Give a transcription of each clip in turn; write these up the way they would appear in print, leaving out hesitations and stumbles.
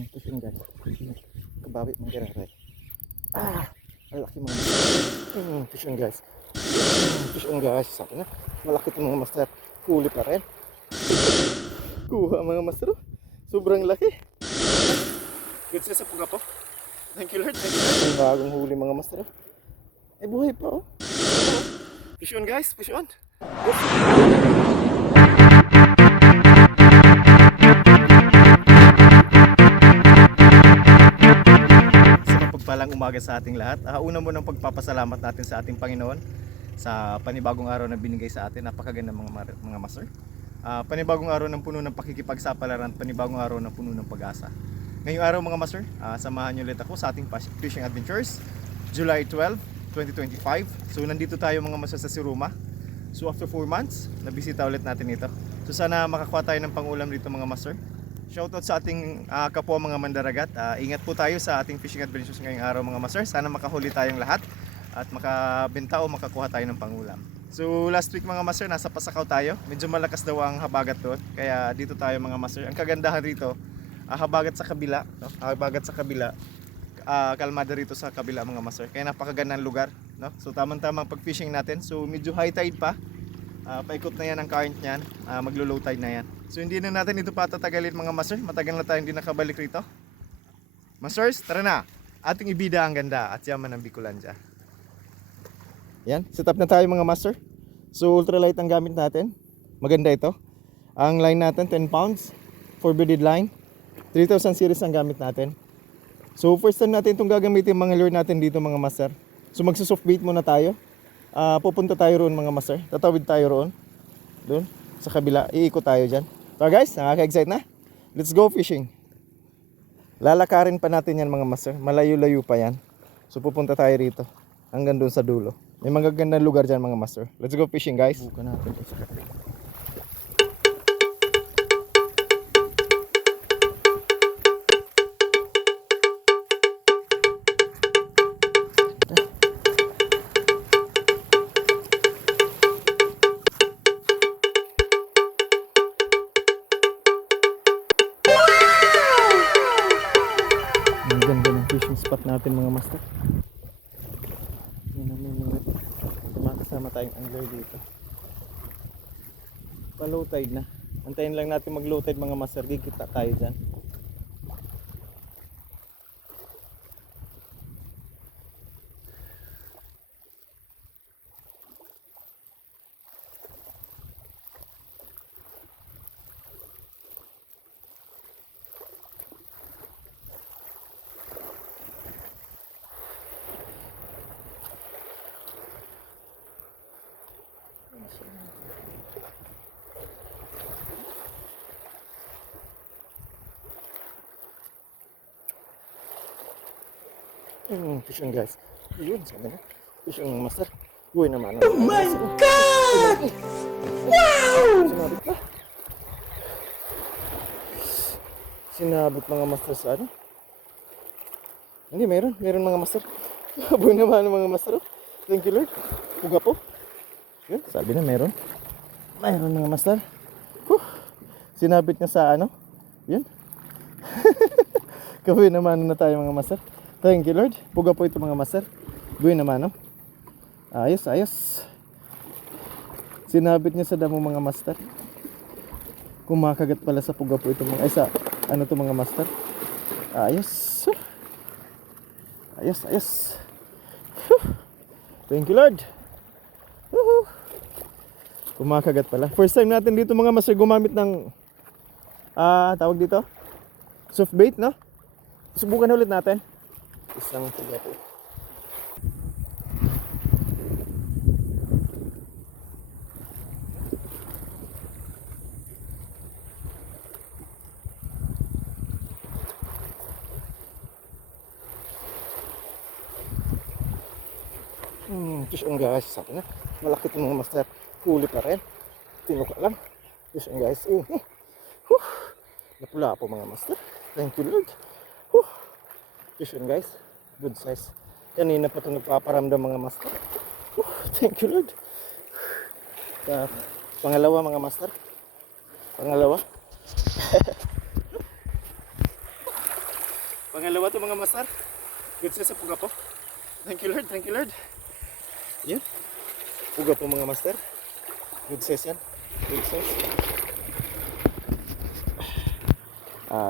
Ito yun guys. Kabawi mga gararay. Ang laki mga fish on guys. Fish on guys. Sabi na, malaki itong mga master. Huli pa rin. Kuha mga master. Sobrang laki. Good sa puga po. Thank you Lord. Thank you Lord. Ang bagong huli mga master. Eh buhay pa oh. Fish on guys. Fish on. Palang umaga sa ating lahat. Una mo ng pagpapasalamat natin sa ating Panginoon sa panibagong araw na binigay sa atin. Napakaganda mga master. Panibagong araw ng puno ng pakikipagsapalaran, panibagong araw ng puno ng pag-asa. Ngayong araw mga master, samahan niyo ulit ako sa ating fishing adventures, July 12, 2025. So nandito tayo mga master sa Siruma. So after 4 months, nabisita ulit natin ito. So sana makakuha tayo ng pangulam dito mga master. Shoutout sa ating kapwa mga mandaragat. Ingat po tayo sa ating fishing adventures ngayong araw mga master. Sana makahuli tayong lahat at makabenta o makakuha tayo ng pangulam. So last week mga master, nasa Pasakaw tayo. Medyo malakas daw ang habagat doon. Kaya dito tayo mga master. Ang kagandahan rito, habagat sa kabila, no? Habagat sa kabila. Kalmada rito sa kabila mga master. Kaya napakagandang lugar, no? So tamang-tamang pag-fishing natin. So medyo high tide pa. Paikot na yan ang current niyan. Maglo-low tide na yan. So hindi na natin ito patatagalin mga master. Matagal na tayo hindi nakabalik rito. Masters, tara na. Ating ibida ang ganda at yaman ng Bicolandia. Yan, set up na tayo mga master. So ultralight ang gamit natin. Maganda ito. Ang line natin 10 pounds. 4-beaded line. 3000 series ang gamit natin. So first time natin itong gagamitin mga lure natin dito mga master. So magsusoft bait muna tayo. Pupunta tayo roon mga master. Tatawid tayo roon. Doon sa kabila. Iikot tayo dyan. So guys, nakaka-excite na. Let's go fishing. Lalakarin pa natin yan mga master. Malayo-layo pa yan. So pupunta tayo rito. Hanggang doon sa dulo. May magagandang lugar dyan mga master. Let's go fishing guys. Buka natin ito. Spot natin mga master. May kasama tayong angler dito. Pa low tide na. Antayin lang natin mag low tide mga master. Kita tayo dyan. Fish on guys. Yun, sabi na. Fish on master. Buhay naman. Oh my God! Wow! Sinabot pa. Sinabot mga master sa ano? Hindi, meron. Meron mga master. Buhay naman mga master. Thank you Lord. Puga po. Yun, sabi na meron. Mayroon mga master. Sinabit niya sa ano? Yun. Kabuhay naman na tayo mga master. Thank you Lord. Puga po ito mga master. Buhay naman no. Ayos, ayos. Sinabit niya sa damo mga master. Kumakagat pala sa puga po ito mga sa ano to mga master. Ayos. Ayos, ayos. Thank you Lord. Woohoo. Kumakagat pala. First time natin dito mga master gumamit ng tawag dito soft bait no. Subukan ulit natin. Isang puga po. Fish on guys. Sabi na. Malaki itong mga master. Huli pa rin. Tinuka lang. Fish on guys. Napula po mga master. Thank you Lord. Fish on guys. Good size. Kanina pa ito nagpaparamdam mga master. Thank you Lord. Pangalawa mga master. Pangalawa. Pangalawa to mga master. Good size sa puga po. Thank you Lord, thank you Lord. Yan. Puga po mga master. Good size yan. Good size.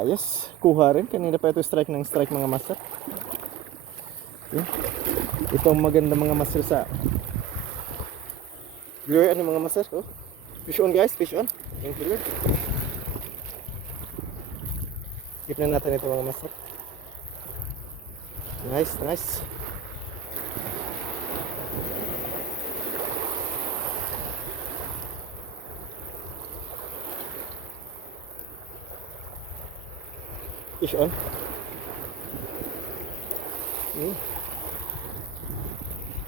Yes. Kuha rin. Kanina pa ito strike ng strike mga master. Yan. Ito ang maganda mga master sa Glory ano mga master. Oh. Fish on guys, fish on. Thank you Lord. Keep na natin ito mga master. Nice, nice. Fish on.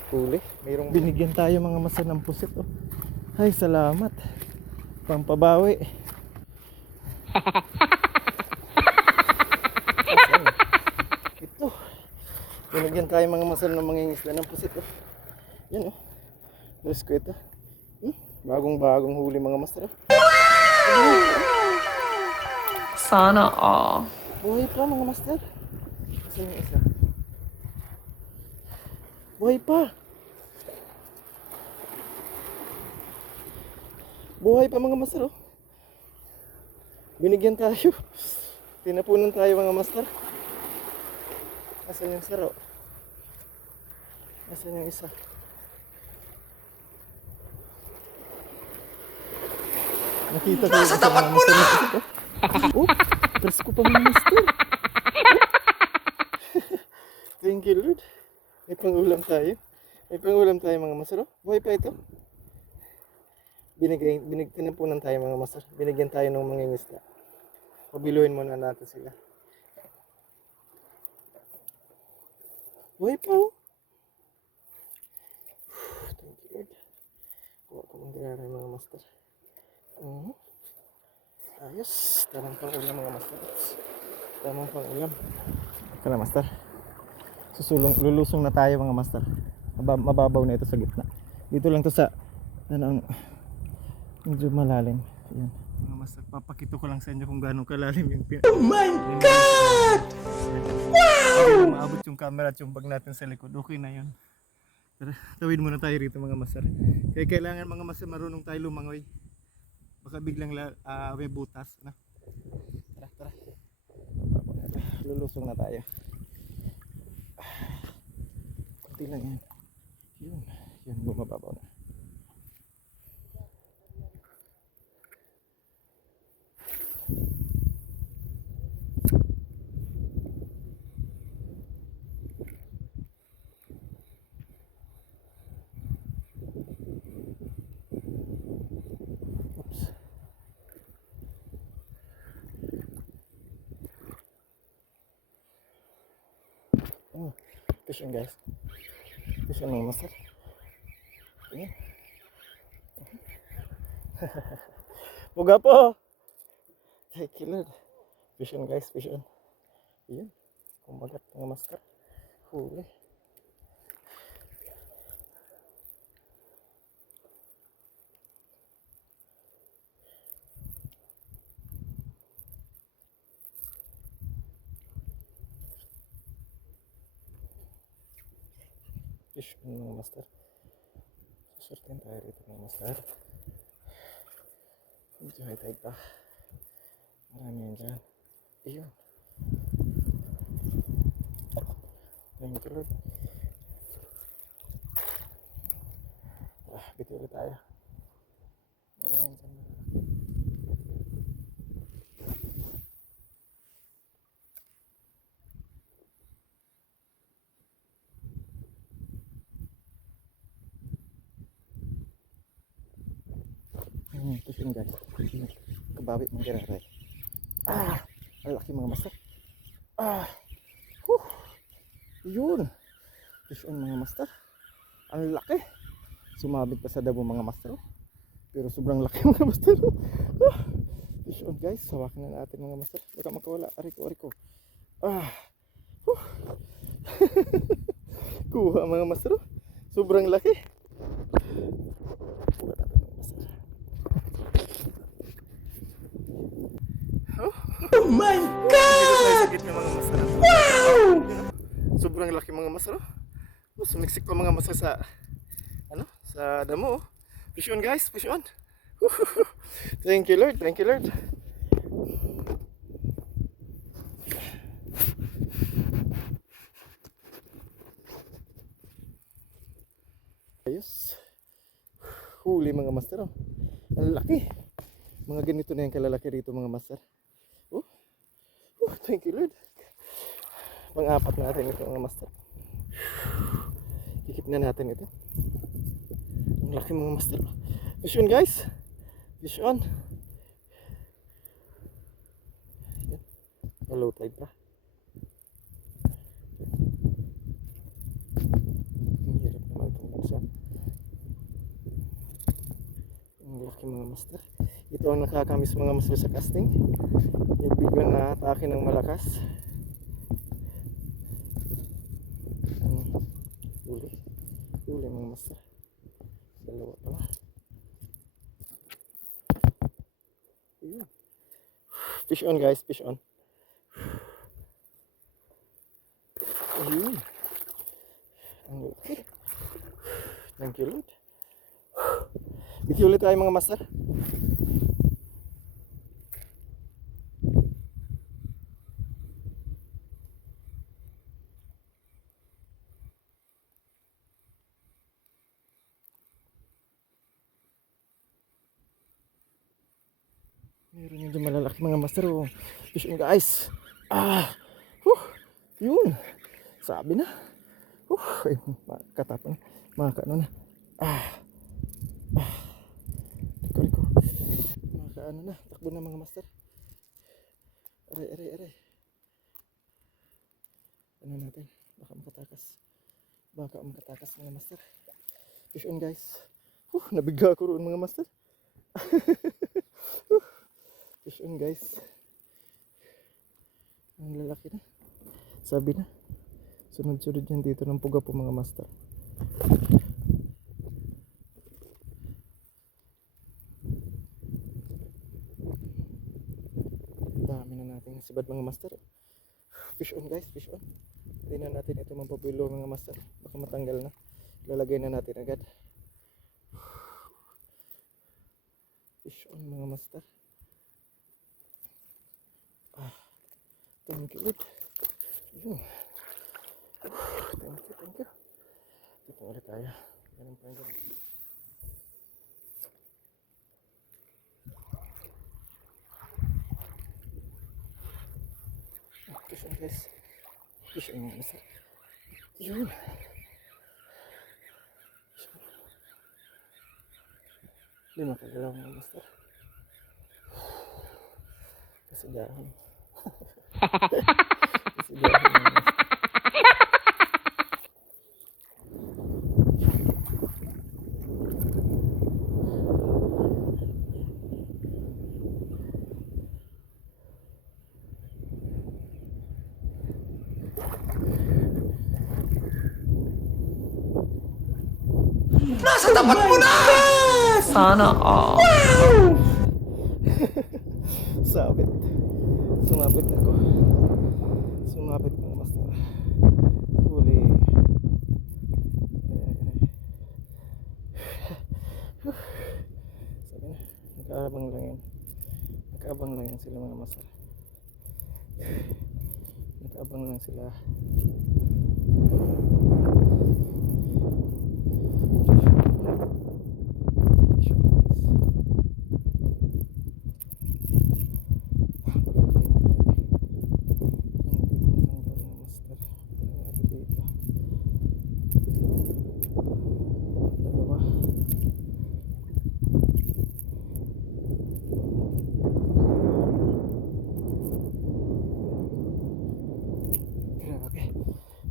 Huli. Mayroong binigyan tayo mga master ng pusit. Oh. Ay, salamat. Pampabawi. Ito. Binigyan tayo mga master ng mangingisda ng pusit. Oh. Yan oh. Dress ko ito. Bagong huli mga master. Oh. Sana all. Buhay pa mga master. Kasi yung isa. Buhay pa. Buhay pa mga master oh. Binigyan tayo. Tinapunan tayo mga master. Asan yung saro? Asan yung isa? Nakita ko nasa tapat mo na! Oh, presko pa mga master. Thank you Lord. May pangulam tayo. May pangulam tayo mga master. Buhay pa ito. Tinapunan tayo mga master. Binigyan tayo ng mga ngisda. Pabiluhin muna natin sila. Buhay pa oh. Thank you Lord. Kuha ko mong giraray mga master. Ayos. Tamang pangulam mga master. Tamang pangulam. Kala master. Lulusong na tayo mga master. Mababaw na ito sa gitna. Dito lang to sa medyo malalim. Ayan. Mga master, papakita ko lang sa inyo kung gaano kalalim yung Oh my God! Wow! Maabot yung camera at yung bag natin sa likod. Okay na yun. Tara, tawid muna tayo rito mga master. Kaya kailangan mga master marunong tayo lumangoy. Baka biglang may butas. Ano? Tara. Lulusong na tayo. Kunti lang yan. Yun, bumababaw na. Fish on guys. Fish on mga master. Ayan. Buga po. Thank you Lord. Fish on guys, fish on. Ayan. Kumagat mga master. Huli. Fish on mga master. Susurtin tayo rito mga master. Medyo high tide pa. Marami yan dyan. Ayun. Thank you Lord. Bitiw ulit tayo. Marami yan dyan. Fishing guys. Kabawi mga giraray. Ang laki mga master. Yun. Fish on mga master. Ang laki. Sumabit pa sa dabo mga master. Pero sobrang laki mga master. Fish on guys. Hawakan na natin mga master. Baka makawala. Ariko. Kuha mga master. Sobrang laki. Kuha natin mga master. Oh my God! Wow! Sobrang laki mga master. Oh, sumiksik pa mga master sa ano, sa damo. Oh. Fish on guys, fish on. Thank you Lord, thank you Lord. Ayos. Huli mga master. Oh. Ang laki. Mga ganito na yung kalalaki rito mga master. Oh. Thank you Lord. Pang-apat natin ito mga master. Ikip na natin ito. Ang laki mga master. Fish on guys. Fish on. Low tide pa. Ang hirap naman itong buksan. Ang laki mga master. Ito ang nakakamiss mga master sa casting. Yung biglang atake ng malakas. Huli mga master. Dalawa pala. Ayun. Fish on guys, fish on. Ayun. Ang laki. Thank you Lord. Bigyan ulit tayo mga master. Meron yung malalaki mga master. Oh. Fish on guys. Yun. Sabi na. Ay, katapang. Makakaano na. Riko. Makakaano na. Takbo na mga master. Aray. Ano natin? Baka makatakas mga master. Fish on guys. Nabigla ko roon mga master. Fish on guys. Ang lalaki na. Sabi na. Sunod-sunod yan dito ng puga po mga master. Dami na natin sibad mga master. Fish on guys, fish on. Hindi na natin ito mampapilo mga master. Baka matanggal na. Lalagay na natin agad. Fish on mga master. Thank you Lord. Yun. Thank you. Dito ulit tayo. Ganun pa yung ganun. Fish on guys. Fish on mga master. Yun. Lima kagalaw mga master. Kasigahan. Kasigahan mga master. Nasa tapat mo na! Sana all. Sabit. Sumabit ako. Sumabit mga master. Huli. Sabi na. Nakaabang lang yan. Nakaabang lang yan sila mga master. Nakaabang lang sila.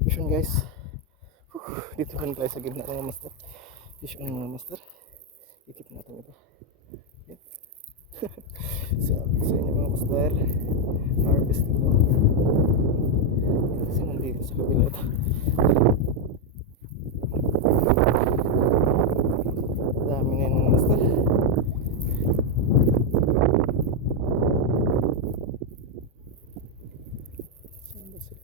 Fish on guys. Dito kan tayo sa gitna mga master. Fish on mga master. Ikip natin ito. Sabi sa inyo mga master. Harvest ito. Kasi nandito sa kabila ito. Dami na yun mga master. Saan ba sila?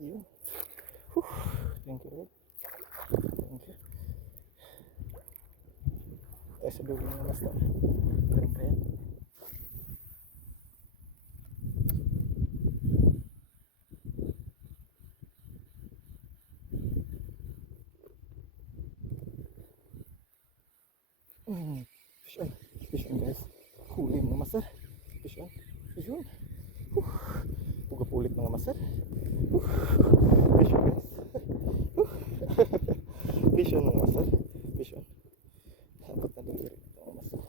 Yun. Whew. Thank you, Lord. Thank you. Tayo sa dulo mga master. Meron pa yan. Fish on. Fish on guys. Huli mga master. Fish on. Fish on. Puga-pulit mga master. Fish on guys. Fish on mga master. Fish on. Dapat na dito rin mga master.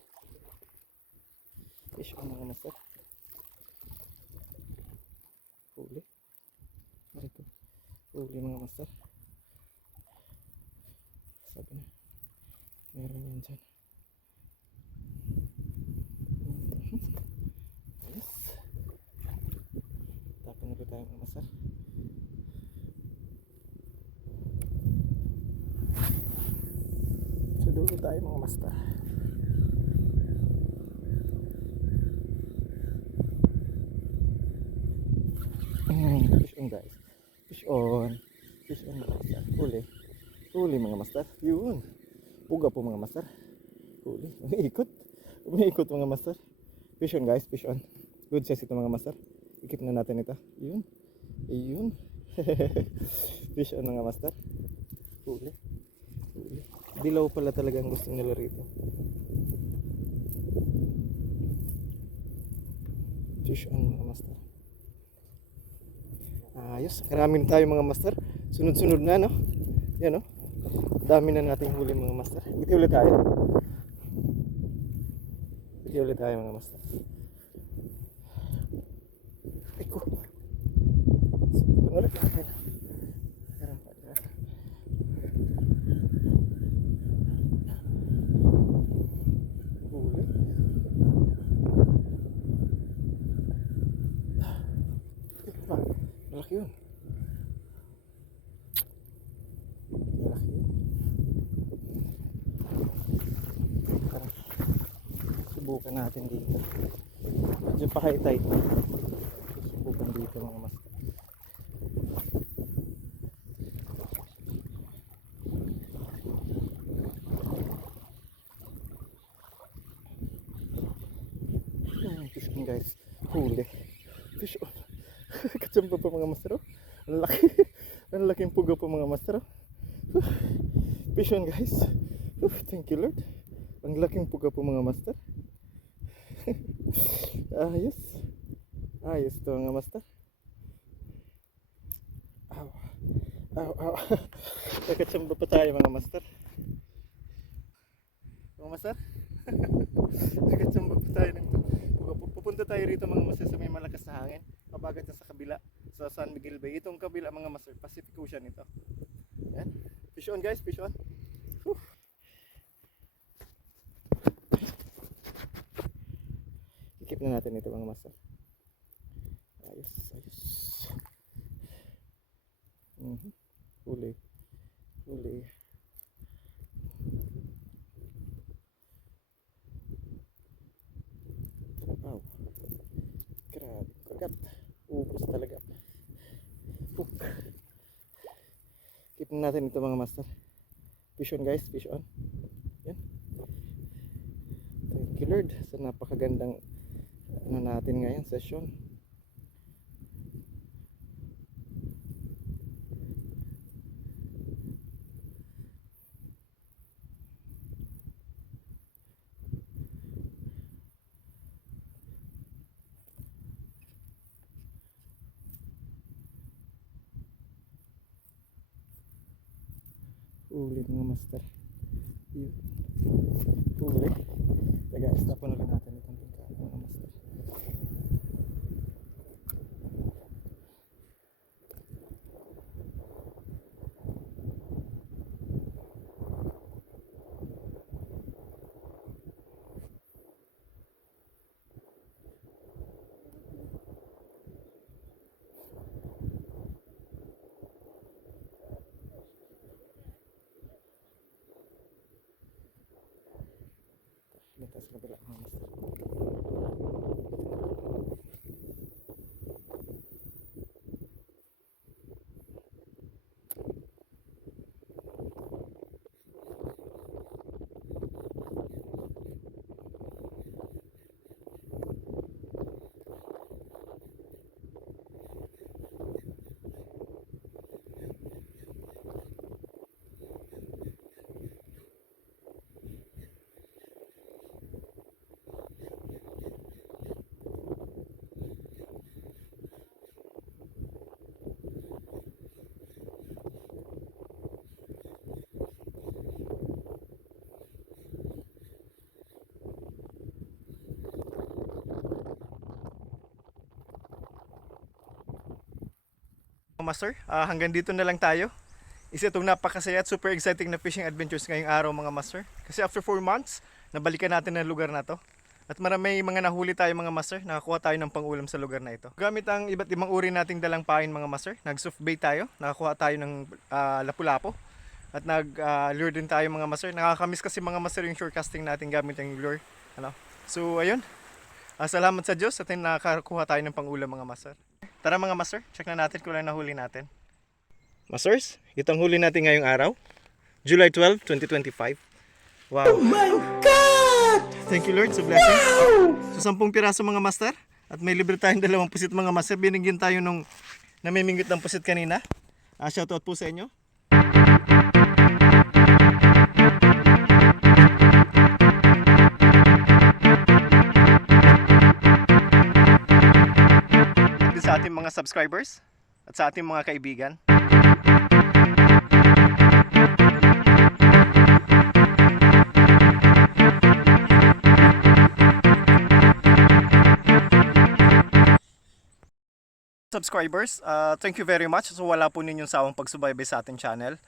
Fish on mga master. Huli. Marito. Huli mga master. Sabi na. Meron yan dyan. Yes. Tapon na rin tayo mga master. So dulo tayo mga master. Fish on guys. Fish on. Fish on mga master. Huli. Huli mga master. Yun. Puga po mga master. Huli. Umiikot. Umiikot mga master. Fish on guys. Fish on. Good size ito mga master. Ikip na natin ito. Yun. Yun. Fish on mga master. Huli. Huli. Dilaw pala talaga ang gusto nila rito. Fish on mga master. Ayos. Maraming tayo mga master. Sunod-sunod na no. Yan no. Dami na nating huli mga master. Iti ulit tayo. Iti ulit tayo mga master. Eko. Subukan ulit natin. Meron pa dyan. Huli. Eko pa. Malaki yun. Malaki yun. Subukan natin dito. Medyo pa high tide. Subukan dito mga master. Fish on guys. Huli. Fish on. Kachamba pa mga master. Oh. Ang laki. Ang laking puga pa mga master. Oh. Fish on guys. Thank you Lord. Ang laking puga po mga master. Ayos. Ayos to mga master. Aw. Aw, aw. Nakachamba pa tayo mga master. Mga master. Nakachamba pa tayo ng pupunta tayo rito mga master sa may malakas na hangin. Mabagat sa kabila sa San Miguel Bay. Itong kabila mga master, Pacific Ocean ito. Yan. Fish on guys, fish on. Whew. Ikip na natin ito mga master. Ayos, ayos. Huli. Huli. Wow. Grabe, kagat. Ubus talaga. Hook. Keep natin ito mga master. Fish on guys, fish on. Yan. Thank you Lord sa napakagandang ano natin ngayon session. Huli mga master. Yun. Huli. Taga, stop na lang natin itong tingkala mga master. Dito sa kabila mga master. Master, hanggang dito na lang tayo. Isa itong napakasaya at super exciting na fishing adventures ngayong araw mga master. Kasi after 4 months, nabalikan natin ang lugar na to. At marami mga nahuli tayo mga master, nakakuha tayo ng pangulam sa lugar na ito. Gamit ang iba't ibang uri nating dalang pain mga master, nag-soft bait tayo, nakakuha tayo ng lapu-lapo. At nag-lure din tayo mga master. Nakakamiss kasi mga master yung shore casting natin gamit ang lure. So ayun, salamat sa Diyos at nakakuha tayo ng pangulam mga master. Tara mga master, check na natin kung ano nahuli natin. Masters, itong huli natin ngayong araw, July 12, 2025. Wow! Oh my God! Thank you Lord sa blessing. So 10 piraso mga master, at may libre tayong 2 pusit mga master. Binigyan tayo nung namimingwit ng pusit kanina. Shoutout po sa inyo. At sa ating mga subscribers at sa ating mga kaibigan. Subscribers, thank you very much. So wala po ninyong sawang pagsubaybay sa ating channel.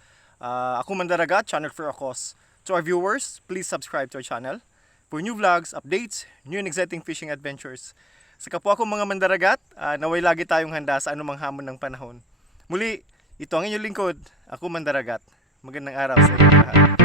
Ako Mandaragat, channel for a cause. To our viewers, please subscribe to our channel for new vlogs, updates, new and exciting fishing adventures. Sa kapwa ko mga Mandaragat, naway lagi tayong handa sa anumang hamon ng panahon. Muli, ito ang inyong lingkod, ako Mandaragat. Magandang araw sa inyo lahat.